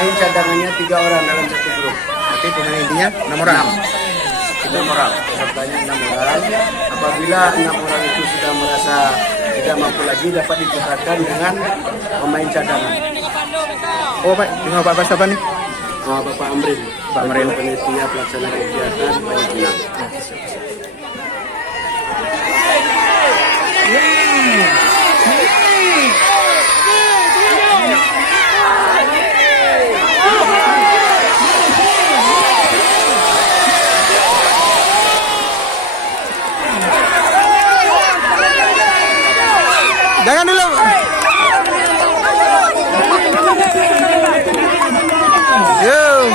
pemain cadangannya 3 orang dalam satu grup. Berarti pemain intinya 6 orang. 6 orang, pesertanya 6 orang. Apabila 6 orang itu sudah merasa tidak mampu lagi, dapat diputarkan dengan pemain cadangan. Oh Pak, dengan Pak siapa nih? Bapak Amrin, Pak Amrin. panitia pelaksana kegiatan panitia. Jangan dulu. Yo.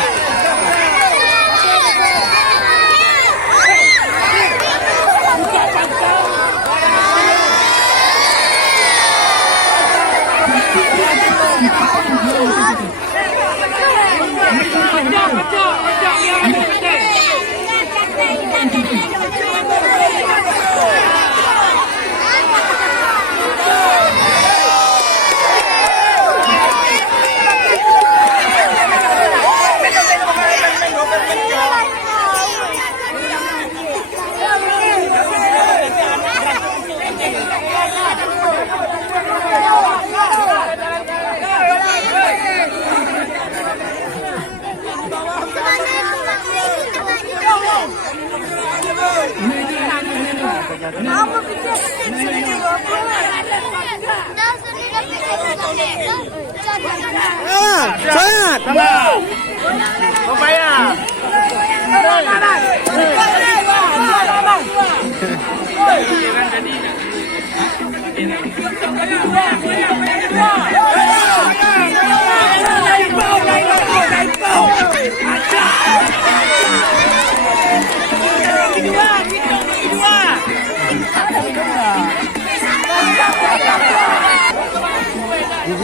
Semangat.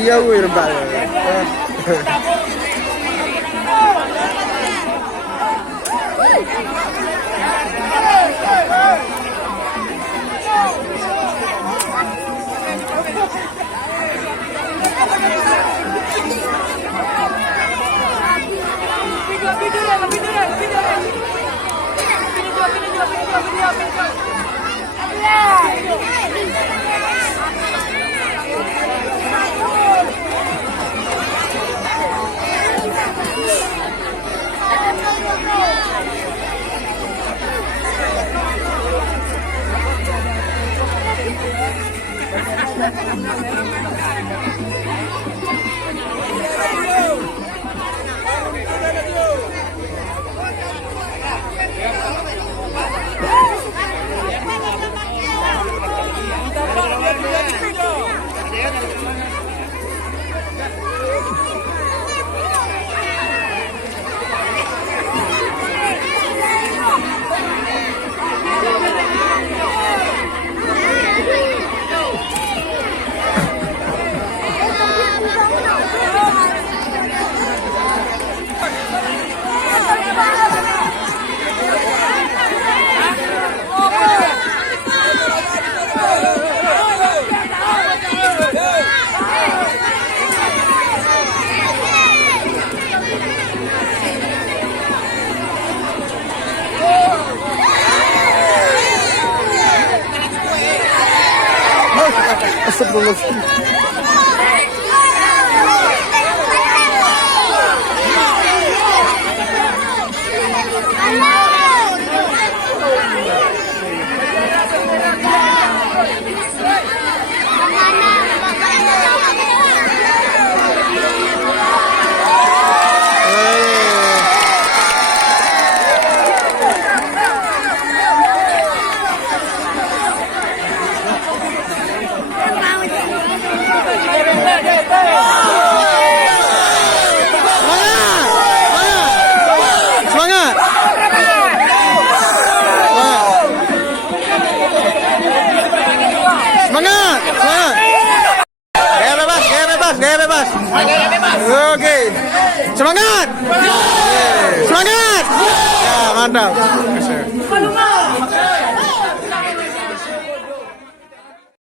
Dia gue rebal. Astagfirullahaladzim. Gaya bebas. Oke. Semangat. Semangat. Ya, mantap.